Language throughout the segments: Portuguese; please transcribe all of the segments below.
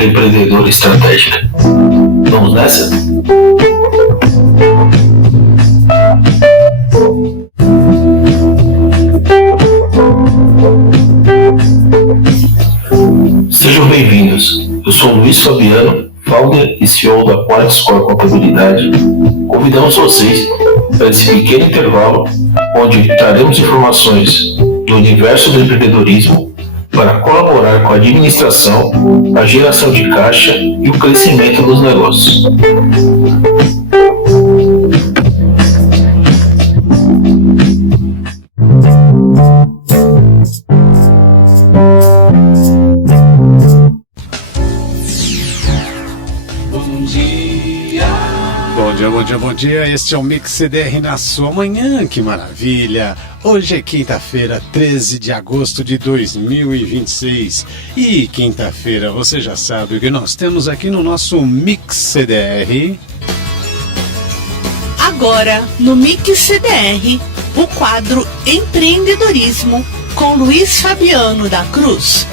Dica Empreendedora Estratégica. Vamos nessa? Sejam bem-vindos. Eu sou Luiz Fabiano, founder e CEO da QualityScore Contabilidade. Convidamos vocês para esse pequeno intervalo, onde traremos informações do universo do empreendedorismo para colaborar com a administração, a geração de caixa e o crescimento dos negócios. Bom dia, este é o Mix CDR na sua manhã, que maravilha! Hoje é quinta-feira, 13 de agosto de 2026 e quinta-feira, você já sabe o que nós temos aqui no nosso Mix CDR. Agora, no Mix CDR, o quadro Empreendedorismo com Luiz Fabiano da Cruz.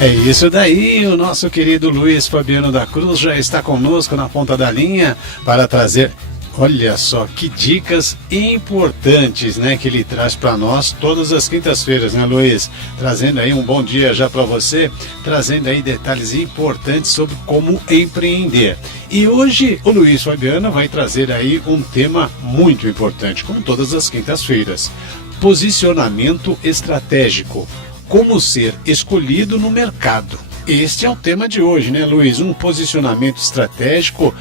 É isso daí, o nosso querido Luiz Fabiano da Cruz já está conosco na ponta da linha para trazer, olha só, que dicas importantes, né, que ele traz para nós todas as quintas-feiras, né, Luiz? Trazendo aí um bom dia já para você, trazendo aí detalhes importantes sobre como empreender. E hoje o Luiz Fabiano vai trazer aí um tema muito importante, como todas as quintas-feiras: posicionamento estratégico. Como ser escolhido no mercado. Este é o tema de hoje, né, Luiz? Um posicionamento estratégico,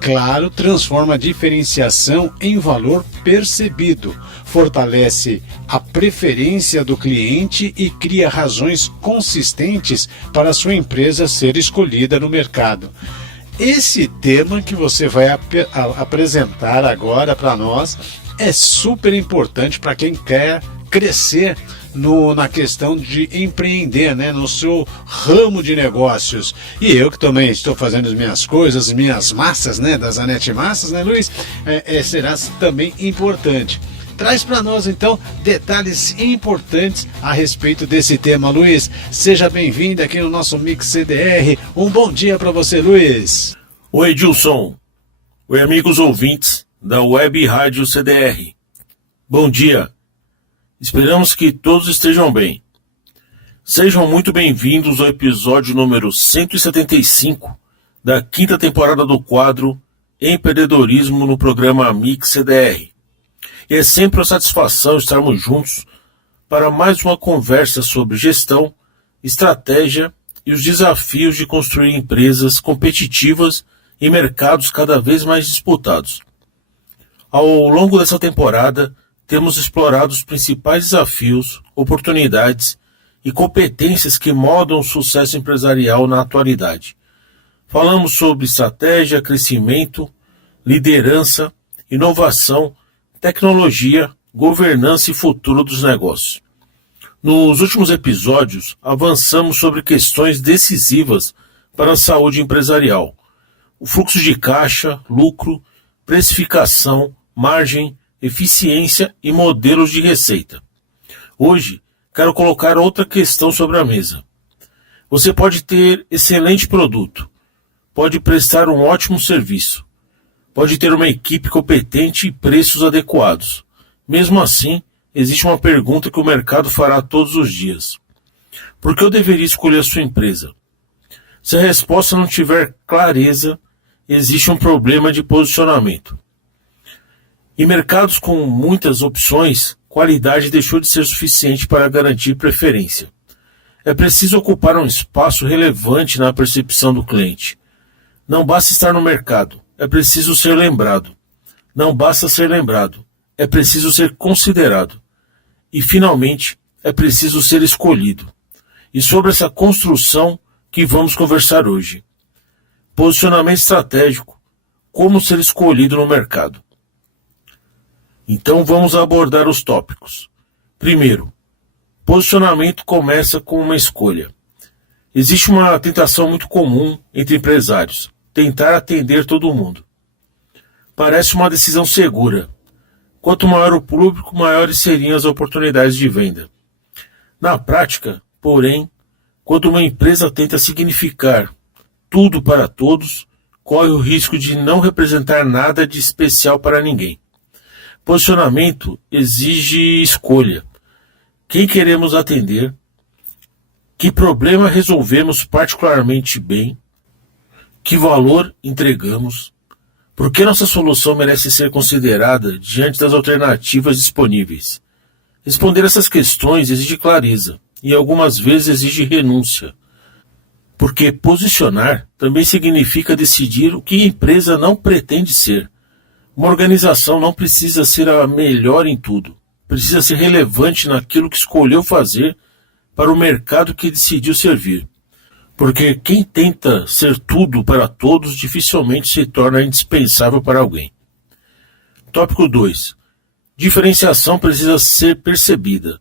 claro, transforma a diferenciação em valor percebido, fortalece a preferência do cliente e cria razões consistentes para a sua empresa ser escolhida no mercado. Esse tema que você vai apresentar agora para nós é super importante para quem quer crescer na questão de empreender, né, no seu ramo de negócios. E eu que também estou fazendo as minhas coisas, as minhas massas, né, das Anete Massas, né, Luiz? Será também importante. Traz para nós, então, detalhes importantes a respeito desse tema, Luiz. Seja bem-vindo aqui no nosso Mix CDR. Um bom dia para você, Luiz. Oi, Edilson. Oi, amigos ouvintes da Web Rádio CDR. Bom dia. Esperamos que todos estejam bem. Sejam muito bem-vindos ao episódio número 175 da quinta temporada do quadro Empreendedorismo no programa Mix CDR. E é sempre uma satisfação estarmos juntos para mais uma conversa sobre gestão, estratégia e os desafios de construir empresas competitivas em mercados cada vez mais disputados. Ao longo dessa temporada, temos explorado os principais desafios, oportunidades e competências que moldam o sucesso empresarial na atualidade. Falamos sobre estratégia, crescimento, liderança, inovação, tecnologia, governança e futuro dos negócios. Nos últimos episódios, avançamos sobre questões decisivas para a saúde empresarial: o fluxo de caixa, lucro, precificação, margem, eficiência e modelos de receita. Hoje, quero colocar outra questão sobre a mesa. Você pode ter excelente produto, pode prestar um ótimo serviço, pode ter uma equipe competente e preços adequados. Mesmo assim, existe uma pergunta que o mercado fará todos os dias: por que eu deveria escolher a sua empresa? Se a resposta não tiver clareza, existe um problema de posicionamento. Em mercados com muitas opções, qualidade deixou de ser suficiente para garantir preferência. É preciso ocupar um espaço relevante na percepção do cliente. Não basta estar no mercado, é preciso ser lembrado. Não basta ser lembrado, é preciso ser considerado. E, finalmente, é preciso ser escolhido. E sobre essa construção que vamos conversar hoje. Posicionamento estratégico, como ser escolhido no mercado. Então vamos abordar os tópicos. Primeiro, posicionamento começa com uma escolha. Existe uma tentação muito comum entre empresários: tentar atender todo mundo. Parece uma decisão segura. Quanto maior o público, maiores seriam as oportunidades de venda. Na prática, porém, Quando uma empresa tenta significar tudo para todos, corre o risco de não representar nada de especial para ninguém. Posicionamento exige escolha. Quem queremos atender? Que problema resolvemos particularmente bem? Que valor entregamos? Por que nossa solução merece ser considerada diante das alternativas disponíveis? Responder essas questões exige clareza e algumas vezes exige renúncia. Porque posicionar também significa decidir o que a empresa não pretende ser. Uma organização não precisa ser a melhor em tudo. Precisa ser relevante naquilo que escolheu fazer para o mercado que decidiu servir. Porque quem tenta ser tudo para todos dificilmente se torna indispensável para alguém. Tópico 2. Diferenciação precisa ser percebida.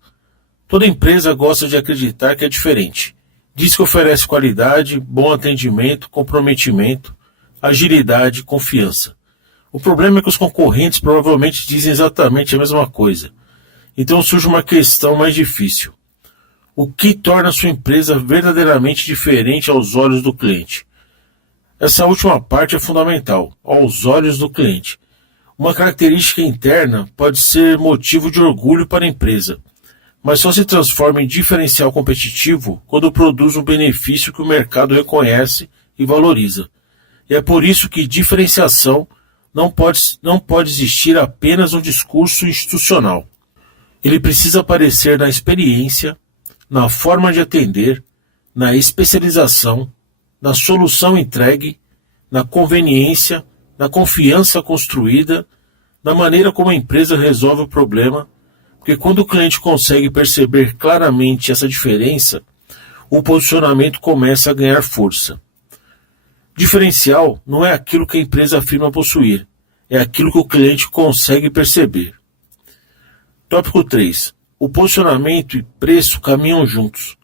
Toda empresa gosta de acreditar que é diferente. Diz que oferece qualidade, bom atendimento, comprometimento, agilidade, confiança. O problema é que os concorrentes provavelmente dizem exatamente a mesma coisa. Então surge uma questão mais difícil. O que torna a sua empresa verdadeiramente diferente aos olhos do cliente? Essa última parte é fundamental, aos olhos do cliente. Uma característica interna pode ser motivo de orgulho para a empresa, mas só se transforma em diferencial competitivo quando produz um benefício que o mercado reconhece e valoriza. E é por isso que diferenciação não pode existir apenas um discurso institucional. Ele precisa aparecer na experiência, na forma de atender, na especialização, na solução entregue, na conveniência, na confiança construída, na maneira como a empresa resolve o problema. Porque quando o cliente consegue perceber claramente essa diferença, o posicionamento começa a ganhar força. Diferencial não é aquilo que a empresa afirma possuir, é aquilo que o cliente consegue perceber. Tópico 3. O posicionamento e preço caminham juntos.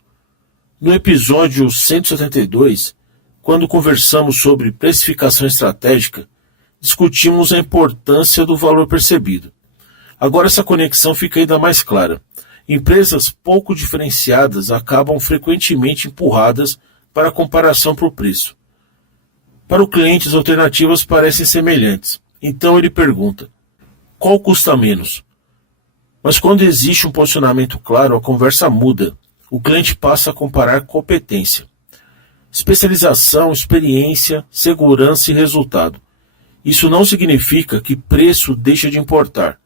No episódio 172, quando conversamos sobre precificação estratégica, discutimos a importância do valor percebido. Agora essa conexão fica ainda mais clara. Empresas pouco diferenciadas acabam frequentemente empurradas para a comparação por preço. Para o cliente, as alternativas parecem semelhantes. Então ele pergunta, qual custa menos? Mas quando existe um posicionamento claro, a conversa muda. O cliente passa a comparar competência, especialização, experiência, segurança e resultado. Isso não significa que preço deixa de importar.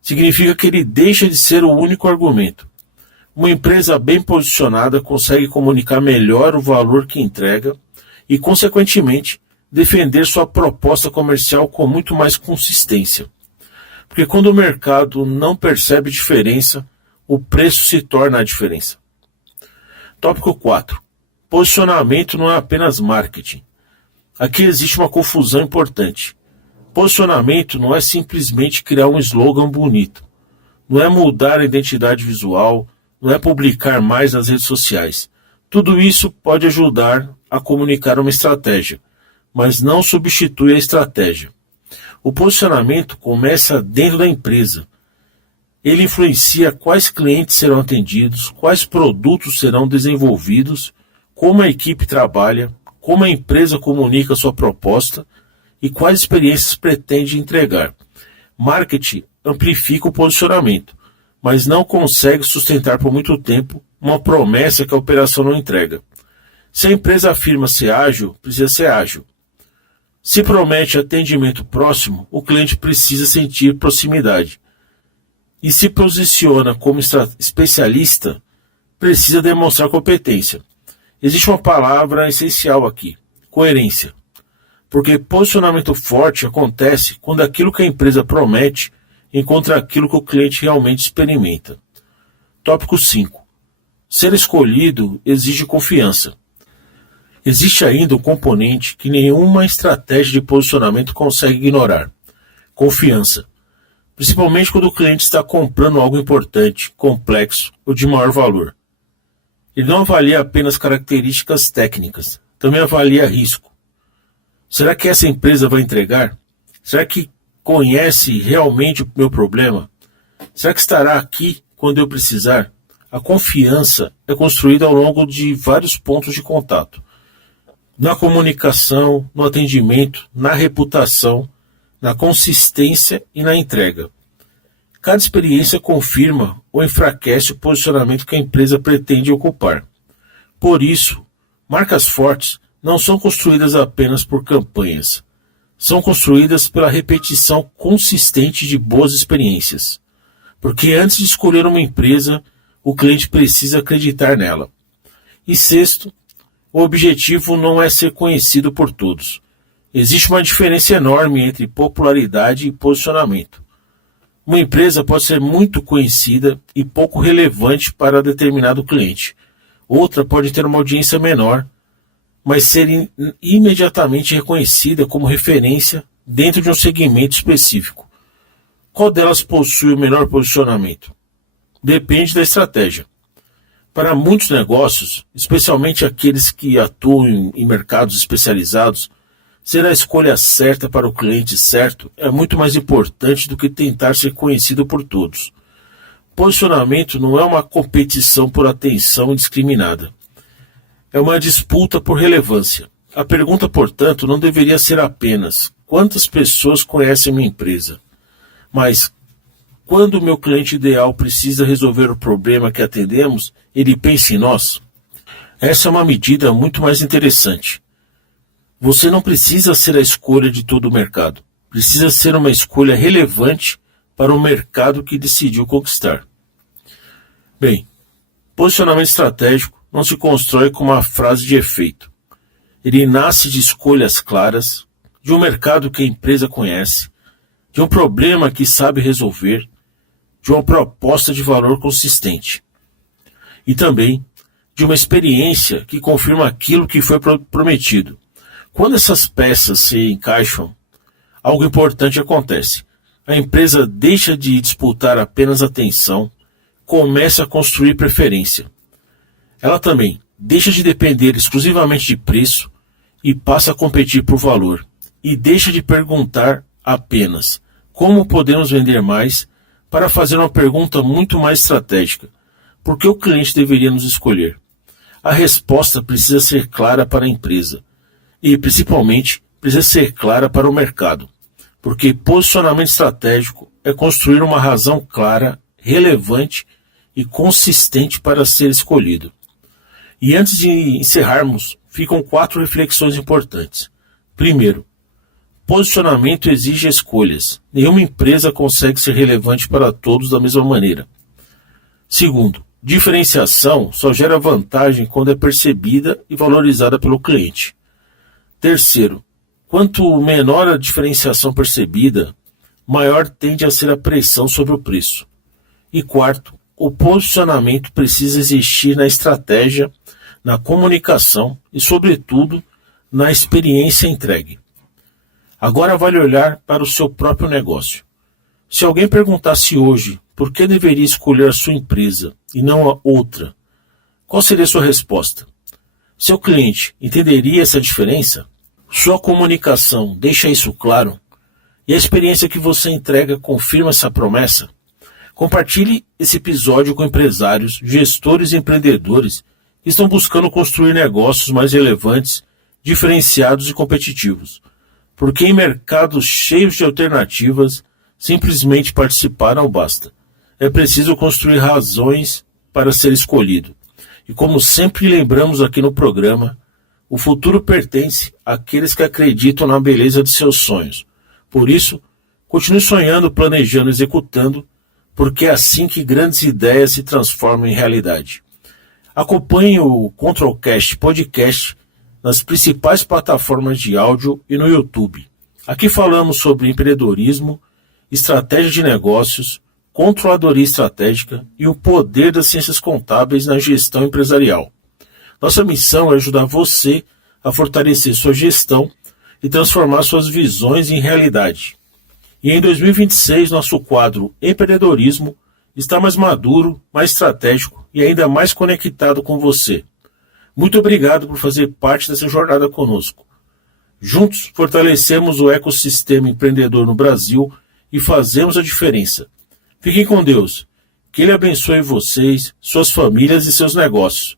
Significa que ele deixa de ser o único argumento. Uma empresa bem posicionada consegue comunicar melhor o valor que entrega e, consequentemente, defender sua proposta comercial com muito mais consistência. Porque quando o mercado não percebe diferença, o preço se torna a diferença. Tópico 4. Posicionamento não é apenas marketing. Aqui existe uma confusão importante. Posicionamento não é simplesmente criar um slogan bonito. Não é mudar a identidade visual, não é publicar mais nas redes sociais. Tudo isso pode ajudar a comunicar uma estratégia, mas não substitui a estratégia. O posicionamento começa dentro da empresa. Ele influencia quais clientes serão atendidos, quais produtos serão desenvolvidos, como a equipe trabalha, como a empresa comunica sua proposta e quais experiências pretende entregar. Marketing amplifica o posicionamento, mas não consegue sustentar por muito tempo uma promessa que a operação não entrega. Se a empresa afirma ser ágil, precisa ser ágil. Se promete atendimento próximo, o cliente precisa sentir proximidade. E se posiciona como especialista, precisa demonstrar competência. Existe uma palavra essencial aqui, coerência. Porque posicionamento forte acontece quando aquilo que a empresa promete encontra aquilo que o cliente realmente experimenta. Tópico 5. Ser escolhido exige confiança. Existe ainda um componente que nenhuma estratégia de posicionamento consegue ignorar. Confiança. Principalmente quando o cliente está comprando algo importante, complexo ou de maior valor. Ele não avalia apenas características técnicas, também avalia risco. Será que essa empresa vai entregar? Será que conhece realmente o meu problema? Será que estará aqui quando eu precisar? A confiança é construída ao longo de vários pontos de contato. Na comunicação, no atendimento, na reputação, na consistência e na entrega. Cada experiência confirma ou enfraquece o posicionamento que a empresa pretende ocupar. Por isso, marcas fortes não são construídas apenas por campanhas. São construídas pela repetição consistente de boas experiências. Porque antes de escolher uma empresa, o cliente precisa acreditar nela. E sexto, o objetivo não é ser conhecido por todos. Existe uma diferença enorme entre popularidade e posicionamento. Uma empresa pode ser muito conhecida e pouco relevante para determinado cliente. Outra pode ter uma audiência menor, mas ser imediatamente reconhecida como referência dentro de um segmento específico. Qual delas possui o melhor posicionamento? Depende da estratégia. Para muitos negócios, especialmente aqueles que atuam em mercados especializados, ser a escolha certa para o cliente certo é muito mais importante do que tentar ser conhecido por todos. Posicionamento não é uma competição por atenção indiscriminada. É uma disputa por relevância. A pergunta, portanto, não deveria ser apenas quantas pessoas conhecem minha empresa, mas quando o meu cliente ideal precisa resolver o problema que atendemos, ele pensa em nós? Essa é uma medida muito mais interessante. Você não precisa ser a escolha de todo o mercado. Precisa ser uma escolha relevante para o mercado que decidiu conquistar. Bem, posicionamento estratégico não se constrói com uma frase de efeito. Ele nasce de escolhas claras, de um mercado que a empresa conhece, de um problema que sabe resolver, de uma proposta de valor consistente. E também de uma experiência que confirma aquilo que foi prometido. Quando essas peças se encaixam, algo importante acontece. A empresa deixa de disputar apenas atenção, começa a construir preferência. Ela também deixa de depender exclusivamente de preço e passa a competir por valor. E deixa de perguntar apenas como podemos vender mais para fazer uma pergunta muito mais estratégica. Por que o cliente deveria nos escolher? A resposta precisa ser clara para a empresa e, principalmente, precisa ser clara para o mercado, porque posicionamento estratégico é construir uma razão clara, relevante e consistente para ser escolhido. E antes de encerrarmos, ficam 4 reflexões importantes. Primeiro, posicionamento exige escolhas. Nenhuma empresa consegue ser relevante para todos da mesma maneira. Segundo, diferenciação só gera vantagem quando é percebida e valorizada pelo cliente. Terceiro, quanto menor a diferenciação percebida, maior tende a ser a pressão sobre o preço. E quarto, o posicionamento precisa existir na estratégia, na comunicação e, sobretudo, na experiência entregue. Agora vale olhar para o seu próprio negócio. Se alguém perguntasse hoje por que deveria escolher a sua empresa e não a outra, qual seria a sua resposta? Seu cliente entenderia essa diferença? Sua comunicação deixa isso claro? E a experiência que você entrega confirma essa promessa? Compartilhe esse episódio com empresários, gestores e empreendedores que estão buscando construir negócios mais relevantes, diferenciados e competitivos. Porque em mercados cheios de alternativas, simplesmente participar não basta. É preciso construir razões para ser escolhido. E como sempre lembramos aqui no programa, o futuro pertence àqueles que acreditam na beleza de seus sonhos. Por isso, continue sonhando, planejando, executando, porque é assim que grandes ideias se transformam em realidade. Acompanhe o Controlcast Podcast nas principais plataformas de áudio e no YouTube. Aqui falamos sobre empreendedorismo, estratégia de negócios, controladoria estratégica e o poder das ciências contábeis na gestão empresarial. Nossa missão é ajudar você a fortalecer sua gestão e transformar suas visões em realidade. E em 2026, nosso quadro Empreendedorismo está mais maduro, mais estratégico e ainda mais conectado com você. Muito obrigado por fazer parte dessa jornada conosco. Juntos, fortalecemos o ecossistema empreendedor no Brasil e fazemos a diferença. Fiquem com Deus. Que Ele abençoe vocês, suas famílias e seus negócios.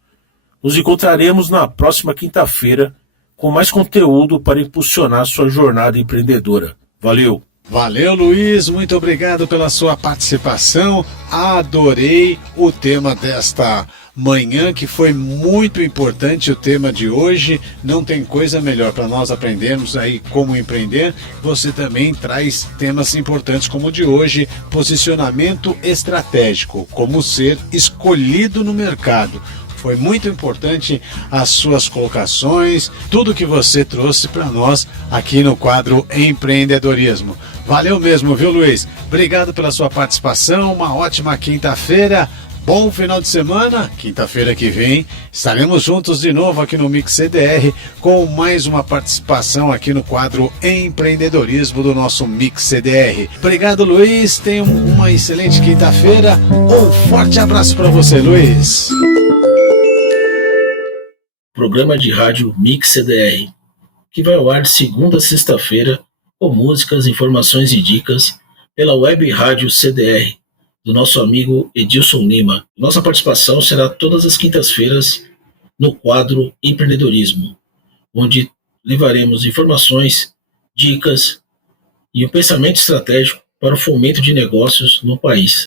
Nos encontraremos na próxima quinta-feira com mais conteúdo para impulsionar sua jornada empreendedora. Valeu! Valeu, Luiz, muito obrigado pela sua participação. Adorei o tema desta manhã, que foi muito importante o tema de hoje. Não tem coisa melhor para nós aprendermos aí como empreender. Você também traz temas importantes como o de hoje, posicionamento estratégico, como ser escolhido no mercado. Foi muito importante as suas colocações, tudo que você trouxe para nós aqui no quadro Empreendedorismo. Valeu mesmo, viu, Luiz? Obrigado pela sua participação, uma ótima quinta-feira, bom final de semana. Quinta-feira que vem estaremos juntos de novo aqui no Mix CDR com mais uma participação aqui no quadro Empreendedorismo do nosso Mix CDR. Obrigado, Luiz, tenha uma excelente quinta-feira, um forte abraço para você, Luiz. Programa de rádio Mix CDR, que vai ao ar de segunda a sexta-feira, com músicas, informações e dicas pela web rádio CDR, do nosso amigo Edilson Lima. Nossa participação será todas as quintas-feiras no quadro Empreendedorismo, onde levaremos informações, dicas e o pensamento estratégico para o fomento de negócios no país.